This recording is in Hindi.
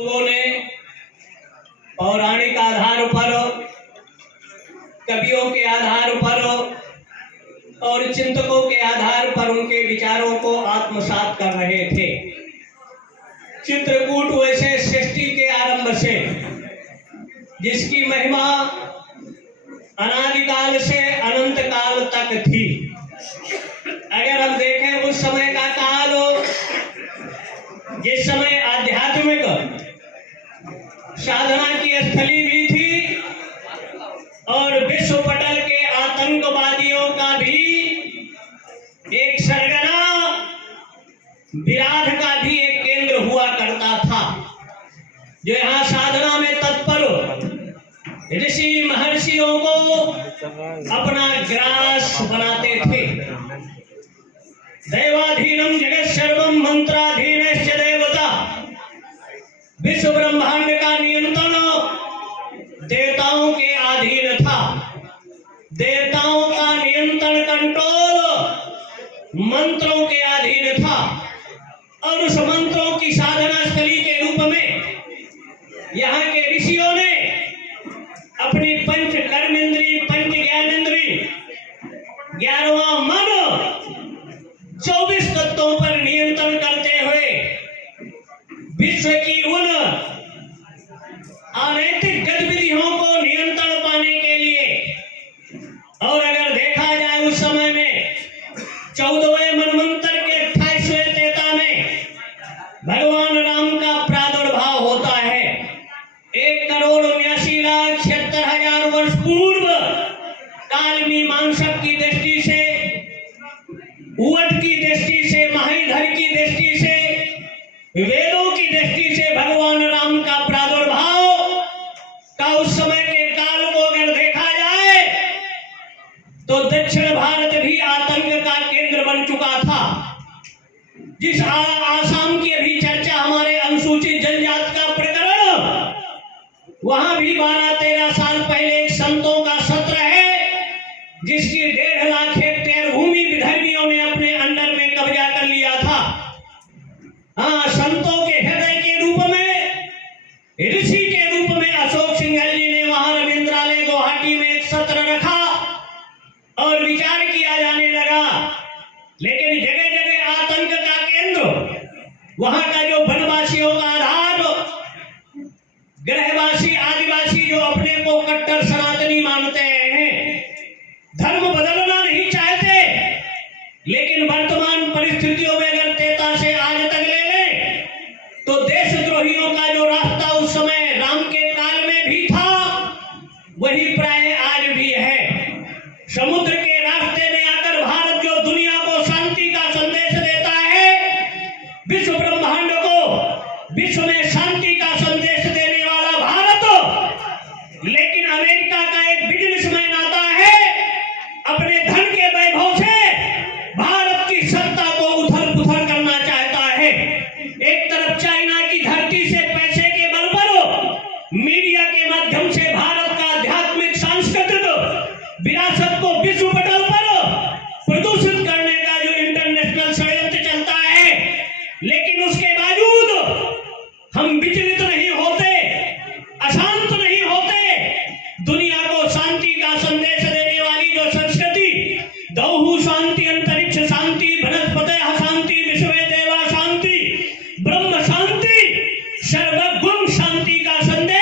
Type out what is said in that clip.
लोगों ने पौराणिक आधार पर, कवियों के आधार पर और चिंतकों के आधार पर उनके विचारों को आत्मसात कर रहे थे। चित्रकूट वैसे सृष्टि के आरंभ से, जिसकी महिमा अनादिकाल से अनंत काल तक थी। अगर हम देखें उस समय का काल, जिस समय आध्यात्मिक साधना की स्थली भी थी और विश्व पटल के आतंकवादियों का भी एक सरगना, विराध का भी एक केंद्र हुआ करता था, जो यहाँ साधना में तत्पर ऋषि महर्षियों को अपना ग्रास बनाते थे। दैवाधीनम जगत सर्वम मंत्राधीनश्च देवता। विश्व ब्रह्मांड का नियंत्रण देवताओं के अधीन था। देवताओं का नियंत्रण, कंट्रोल मंत्रों के अधीन था। और उस मंत्रों की साधना स्थली के रूप में यहाँ के ऋषियों ने अपनी पंच कर्मेंद्री, पंच ज्ञानेंद्री, 11वां मन, 24 तत्वों पर नियंत्रण करते हुए विश्व की उन अनैतिक गतिविधियों को नियंत्रण पाने के लिए, और अगर देखा जाए उस समय में 14वें मनवंतर के 28वें त्रेता में भगवान राम का प्रादुर्भाव होता है। 1,79,76,000 वर्ष पूर्व काल मीमांसक की दृष्टि से, उवट की दृष्टि से, महाधर की दृष्टि से, वेदों की दृष्टि से भगवान राम का प्रादुर्भाव का उस समय के काल को अगर देखा जाए तो दक्षिण भारत भी आतंक का केंद्र बन चुका था। जिस आसाम की अभी चर्चा, हमारे अनुसूचित जनजाति का प्रकरण, वहां भी 12-13 साल पहले एक संतों का सत्र है, जिसकी 1.5 लाख हेक्टेयर भूमि विधर्मियों ने अपने अंडर में कब्जा कर लिया था। हाँ, संतों के हृदय के रूप में, ऋषि के रूप में अशोक सिंघल जी ने वहां रविंद्रालय गुवाहाटी में एक सत्र रखा और विचार किया जाने लगा। लेकिन जगह जगह आतंक का केंद्र, वहां का जो वनवासियों का आधार, ग्रहवासी, आदिवासी जो अपने को कट्टर सनातनी मानते हैं, धर्म बदलना नहीं चाहते, लेकिन वर्तमान परिस्थितियों में अगर 13 से आज तक ले लें तो देशद्रोहियों का जो रास्ता उस समय राम के काल में भी था, वही प्राय आज भी है। समुद्र के रास्ते में आकर भारत जो दुनिया को शांति का संदेश देता है, विश्व ब्रह्मांड को विश्व में शांति का संदेश देने वाला भारत, लेकिन अमेरिका का एक बिजनेसमैन आता है, अपने धन के वैभव से भारत की सत्ता को उथल पुथल करना चाहता है। एक तरफ चाइना की धरती से पैसे के बल पर मीडिया के माध्यम से भारत का आध्यात्मिक सांस्कृतिक विरासत को विश्व पटल पर प्रदूषित करने का जो इंटरनेशनल षड्यंत्र चलता है, लेकिन उसके बावजूद हम विचलित नहीं होते, अशांत नहीं होते। दुनिया को शांति का संदेश देने वाली जो संस्कृति, दौहु शांति, अंतरिक्ष शांति, वनस्पतयः शांति, विश्वे देवा शांति, ब्रह्म शांति, सर्वगुण शांति का संदेश